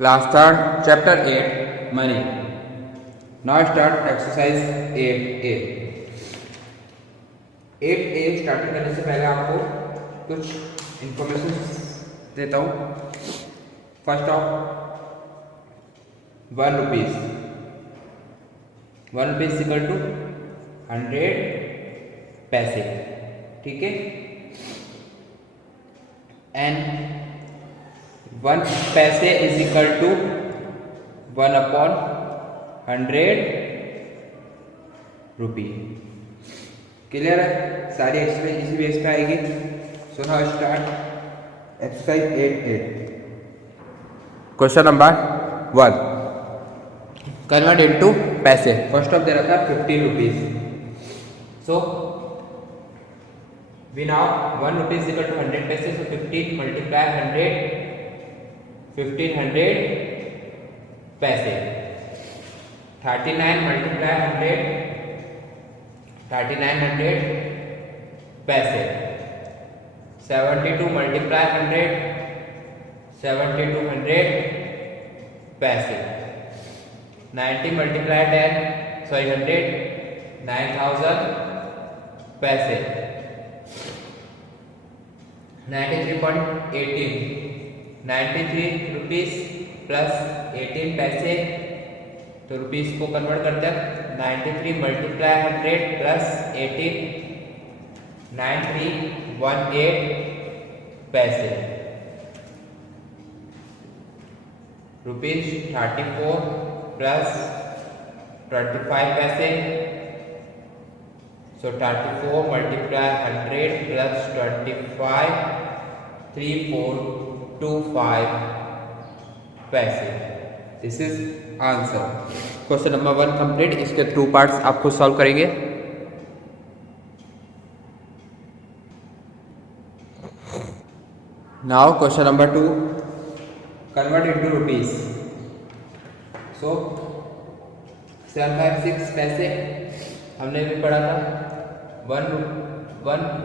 Class 3rd, Chapter 8, Money. Now start exercise 8A. 8A starting करने से पहले आपको कुछ इंफॉर्मेशन देता हूँ. First of 1 rupees. 1 rupees equal to 100 paise. ठीक है. एंड 1 पैसे is equal to 1 upon 100 rupee. Clear है. सारी एक्सरसाइज इसी बेस पे आएगी. So now start exercise 8A. Question number 1. Convert into paise. First of दे रखा 15 rupees. So we now 1 rupees equal to 100 paise. So 15 multiply 100, 1500 पैसे. 39 मल्टीप्लाई 100, 3900 पैसे. 72 मल्टीप्लाई 100, 7200 पैसे. 90 मल्टीप्लाई 100, 9000 पैसे. 93.18, 93 रुपीज प्लस 18 पैसे. तो रुपीज को कन्वर्ट करते हैं. 93 मल्टीप्लाई 100 प्लस 18, 9318 पैसे. रुपीज 34 प्लस 25 पैसे. सो 34 मल्टीप्लाई 100 प्लस 25, 3425 पैसे. This is answer. Question number 1 complete. इसके 2 पार्ट्स आप खुद सॉल्व करेंगे. Now question number 2. Convert into rupees. So 756 पैसे हमने भी पढ़ा था. 1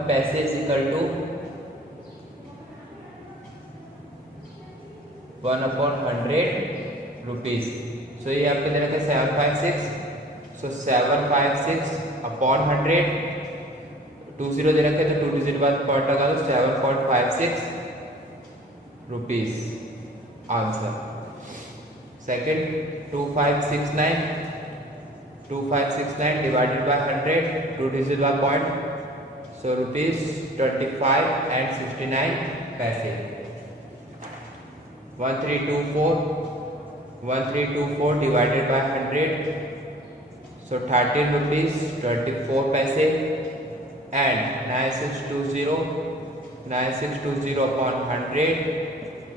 पैसे is equal to 1 upon 100 rupees. So ये आपके दे रखा 756. सो 756 अपॉन 100. 2 जीरो दे रखे तो 2 डिजिट बाद पॉइंट लगा दो. 7.56 rupees. Answer. Second 2569, 2569 divided by 100. 2 digit बाद पॉइंट. सो रुपीज 25 एंड 69 पैसे. 1324 डिवाइडेड बाय 100. सो 13 रुपीज 24 पैसे. एंड 9620 अपॉन 100,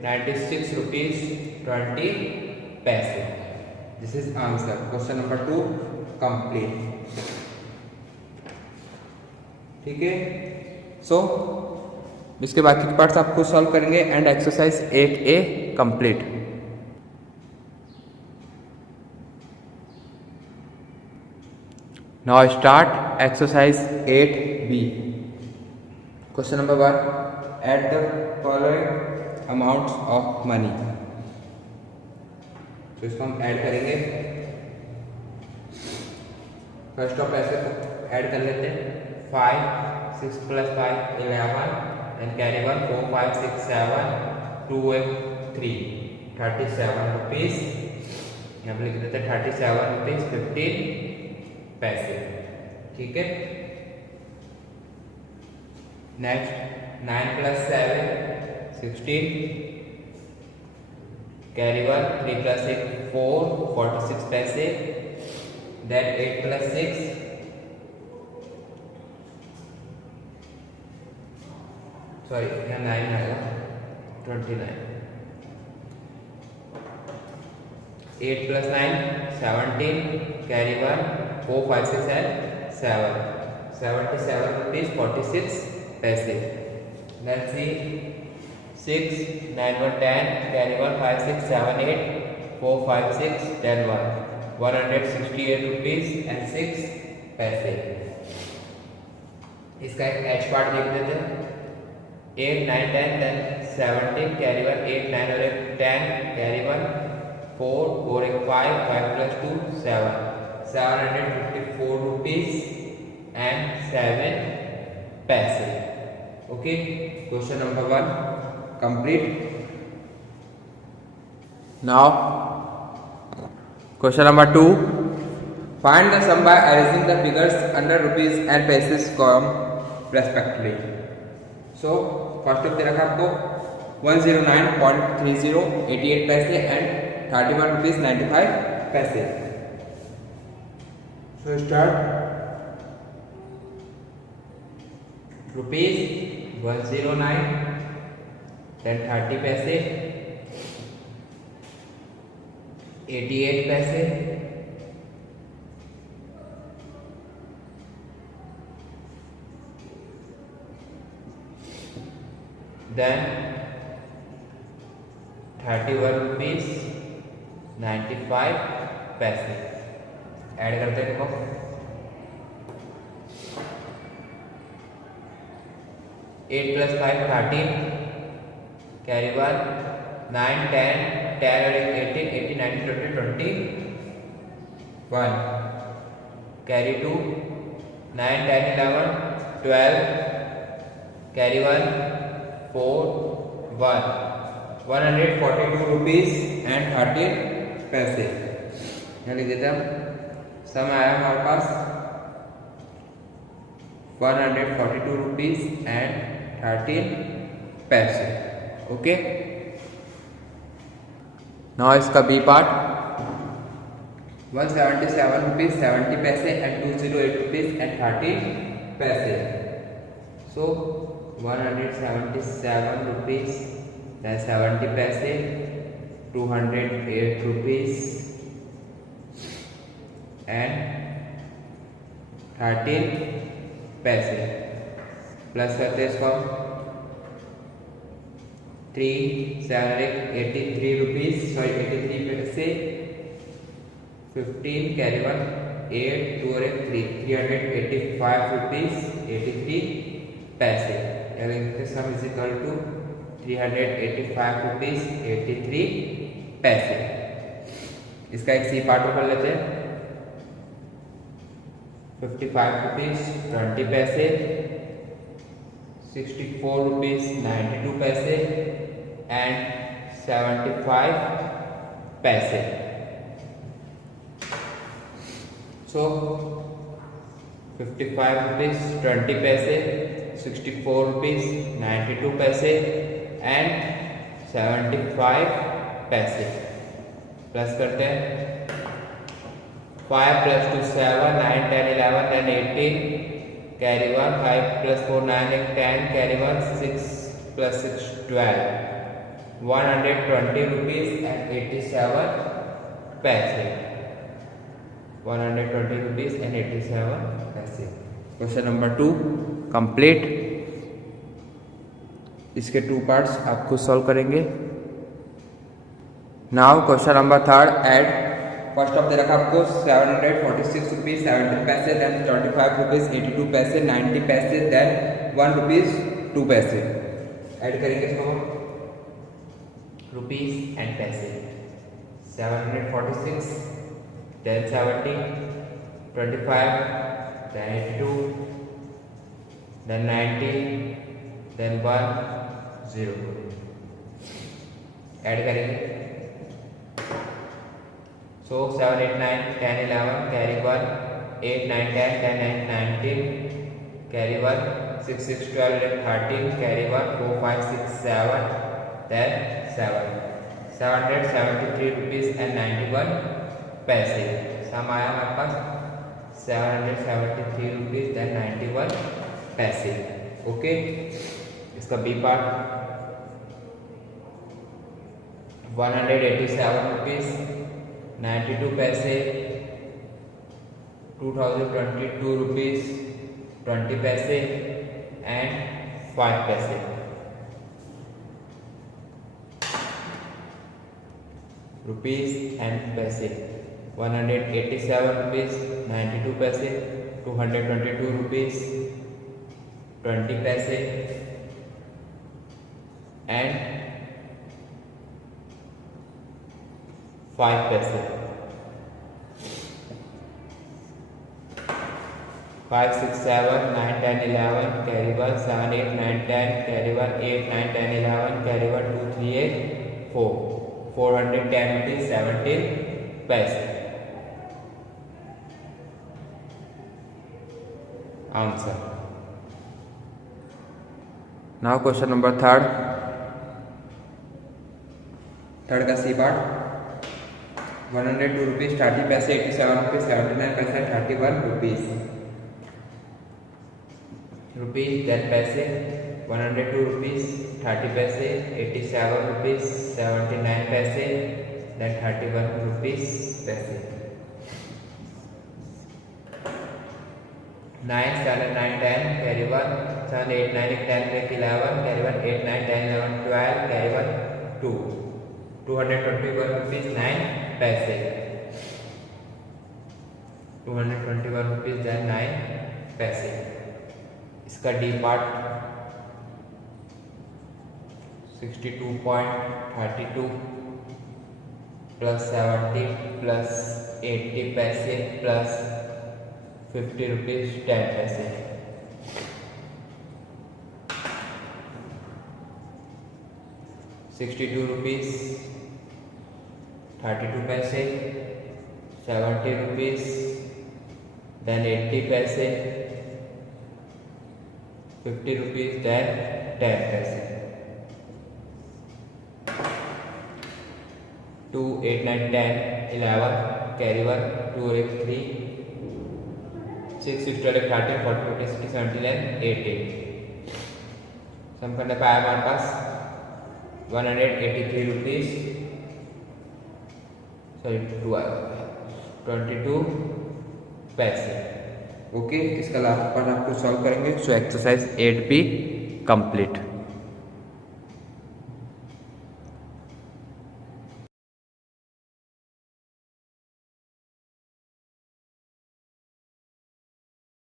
96 रुपीज 20 पैसे. This is answer. Question number 2 complete. ठीक है. सो इसके बाकी के पार्ट्स आप खुद सॉल्व करेंगे. And exercise 8A complete. Now start exercise 8B. Question number 1. At the following amounts of money. तो इसको हम ऐड करेंगे. फर्स्ट ऑफ ऐसे ऐड कर लेते हैं. 5, 6 प्लस 5 11, and carry 1 4 5 6 7 2 3 37 रुपीज. यहाँ पे लिख देते हैं 37 रुपीज 15 पैसे. ठीक है. नेक्स्ट 9 प्लस 7 16, कैरी 1 3 प्लस 6 4 46 पैसे. देन 8 प्लस 6 सॉरी यहाँ 9 आएगा 29. 8 प्लस 9 17, कैरी 1 4 5 6 and 7 77 रुपीज 46 पैसे. Let's see 6 9 1 10, carry 1 5 6 7 8 4 5 6 10 1 168 rupees and 6 पैसे. इसका एक एच पार्ट देख लेते हैं. 8 9 10 then 17 carry 1 8 9 और 10 carry 1 4 4 एक 5 5 plus 2 7 754 rupees and 7 पैसे. Okay, question number 1 complete. Now question number 2, find the sum by arranging the figures under rupees and पैसेस column respectively. So first of दे रखा आपको 109.30 88 पैसे and 31 rupees 95 पैसे. So start. rupees 109 then 30 पैसे 88 पैसे then 31 rupees 95 पैसे. Add करते हैं देखो 8 plus 5 13 carry 1 9 10 10 और 18 18 19 20 21 carry 2 9 10 11 12 carry 1 4 1 142 rupees and 13 पैसे. यहाँ लिख देते हम सम आया हमारे पास 142 rupees and 13 पैसे. ओके, नाउ इसका बी पार्ट 177 rupees 70 पैसे and 208 rupees and 30 पैसे. So 177 rupees then 70 पैसे 208 rupees and 13 पैसे. प्लस करते इसको 3 7 83 rupees 83 पैसे 15 carry 1 8 2 और 3 385 rupees 83 paise. Sum is equal to 385 rupees 83 पैसे. इसका एक सी पार्ट कर लेते हैं 55 rupees 20 पैसे 64 rupees 92 पैसे and 75 पैसे. So 55 rupees 20 पैसे 64 rupees 92 पैसे and 75 पैसे. प्लस करते हैं 5 plus 2 7 9 10 11 then 18 carry 1 5 plus 4 9 10 carry 1 6 plus 6 12 120 rupees and 87 पैसे. 120 rupees and 87 पैसे. Question number 2 complete. इसके 2 पार्ट्स आप खुद सॉल्व करेंगे. Now question number 3 add. First of दे रखा आपको 746 rupees 70 पैसे देन 25 rupees 82 पैसे 90 पैसे देन 1 rupees 2 पैसे. ऐड करेंगे इसको रुपीस एंड पैसे. 746 then 70 25 then 82 then 90 then 1 0. Add करेंगे. So 7 8 9 10 11 carry 1 8 9 10 10 9 19 carry 1 6 6 12 13 carry 1 4 5 6 7 then 7 773 rupees and 91 पैसे. सम आया हमारे पास 773 rupees then 91 पैसे. ओके, इसका बी पार्ट 187 rupees 92 पैसे 2022 rupees 20 पैसे and 5 पैसे. रुपीस एंड पैसे 187 rupees 92 पैसे 222 rupees 20 पैसे एंड 5 पैसे। 5 6 7 9 10 11 कैरी 1 7 8 9 10 कैरी 1 8 9 10 11 कैरी 1 2 3 8 4 410 rupees 17 पैसे। Answer. Now question number third का सी पार्ट। 102 रुपीज 30 पैसे 87 रुपीज 79 पैसे 31 रुपीज 10 पैसे 102 रुपीज 30 पैसे 87 रुपीज 79 पैसे देन 31 रुपीज पैसे। 9 7 9 10 कैरी 1 7 8 9 10 11 कैरी 1 8 9 10 11 12 कैरी 1 2 221 रुपीज 9 पैसे। 221 रुपीज 9 पैसे। इसका डी पार्ट 62.32 प्लस 70 प्लस 80 पैसे प्लस 50 रुपीज 10 पैसे। 62 रुपीज 32 पैसे 70 रुपीज देन 80 पैसे 50 रुपीज देन 10 पैसे। 2 8 9 10 11 कैरी 1 2 8 3 6 6 12 13 14 15 16 17 and 18। सम करने पर आया हमारे पास 183 रुपीज 22 पैसे। ओके, इसका लास्ट पार्ट आपको सॉल्व करेंगे। So exercise 8B complete.